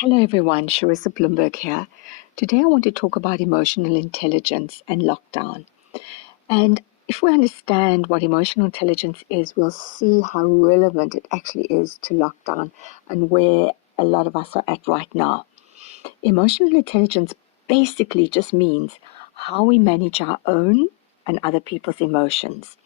Hello everyone, Sharissa Bloomberg here. Today I want to talk about emotional intelligence and lockdown. And if we understand what emotional intelligence is, we'll see how relevant it actually is to lockdown and where a lot of us are at right now. Emotional intelligence basically just means how we manage our own and other people's emotions.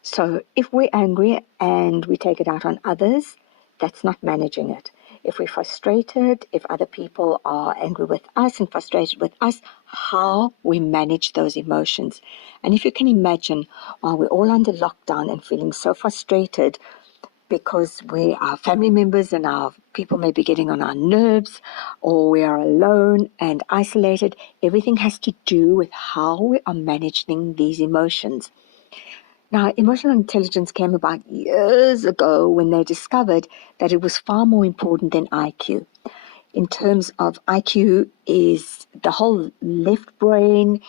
So if we're angry and we take it out on others, that's not managing it. If we're frustrated, if other people are angry with us and frustrated with us, how we manage those emotions. And if you can imagine, while we're all under lockdown and feeling so frustrated because our family members and our people may be getting on our nerves, or we are alone and isolated, everything has to do with how we are managing these emotions. Now, emotional intelligence came about years ago when they discovered that it was far more important than IQ. In terms of IQ is the whole left brain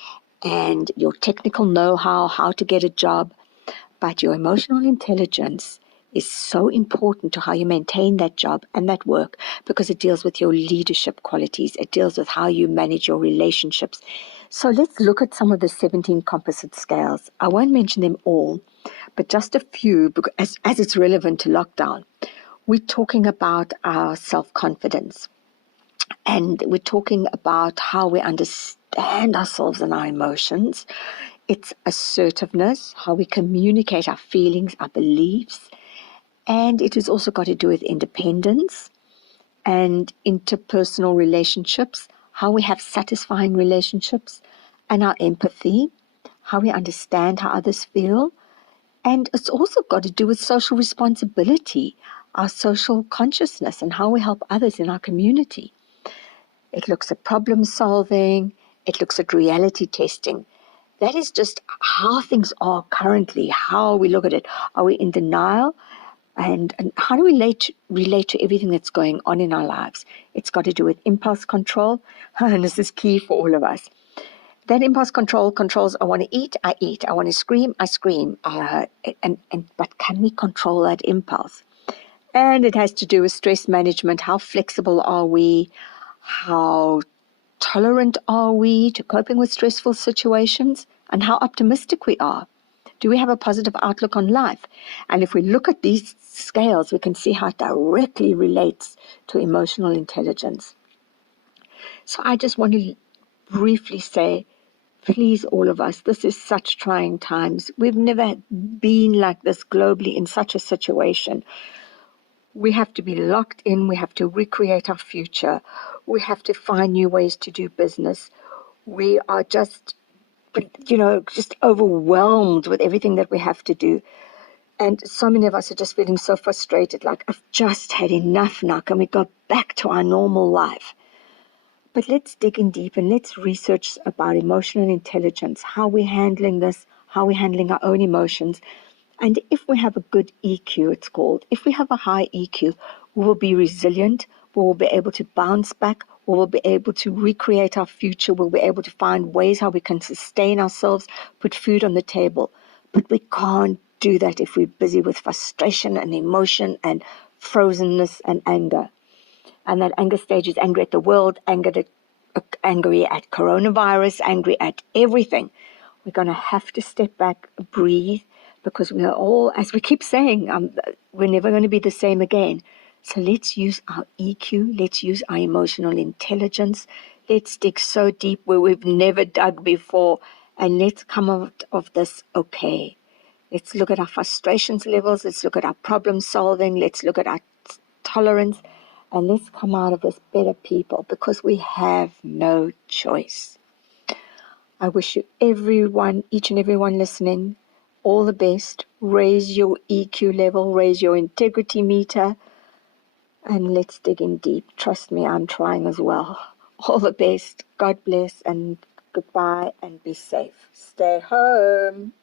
and your technical know-how, how to get a job. But your emotional intelligence is so important to how you maintain that job and that work because it deals with your leadership qualities. It deals with how you manage your relationships. So let's look at some of the 17 composite scales. I won't mention them all, but just a few as it's relevant to lockdown. We're talking about our self-confidence, and we're talking about how we understand ourselves and our emotions. It's assertiveness, how we communicate our feelings, our beliefs, and it has also got to do with independence and interpersonal relationships, how we have satisfying relationships, and our empathy, how we understand how others feel. And it's also got to do with social responsibility, our social consciousness, and how we help others in our community. It looks at problem solving. It looks at reality testing. That is just how things are currently, how we look at it. Are we in denial? And how do we relate to everything that's going on in our lives? It's got to do with impulse control, and this is key for all of us. That impulse control controls, I want to eat, I eat. I want to scream, I scream. But can we control that impulse? And it has to do with stress management. How flexible are we? How tolerant are we to coping with stressful situations? And how optimistic we are? Do we have a positive outlook on life? And if we look at these scales, we can see how it directly relates to emotional intelligence. So I just want to briefly say, please, all of us, this is such trying times. We've never been like this globally in such a situation. We have to be locked in. We have to recreate our future. We have to find new ways to do business. We are just overwhelmed with everything that we have to do. And so many of us are just feeling so frustrated, like, I've just had enough now. Can we go back to our normal life? But let's dig in deep and let's research about emotional intelligence, how we're handling this, how we're handling our own emotions. And if we have a good EQ, it's called, if we have a high EQ, we will be resilient, we will be able to bounce back, we will be able to recreate our future, we'll be able to find ways how we can sustain ourselves, put food on the table. But we can't do that if we're busy with frustration and emotion and frozenness and anger. And that anger stage is angry at the world, angry at coronavirus, angry at everything. We're going to have to step back, breathe, because we are all, as we keep saying, we're never going to be the same again. So let's use our EQ, let's use our emotional intelligence, let's dig so deep where we've never dug before, and let's come out of this okay. Let's look at our frustrations levels, let's look at our problem solving, let's look at our tolerance, and let's come out of this better people, because we have no choice. I wish you everyone, each and everyone listening, all the best. Raise your EQ level, raise your integrity meter, and let's dig in deep. Trust me, I'm trying as well. All the best. God bless, and goodbye, and be safe. Stay home.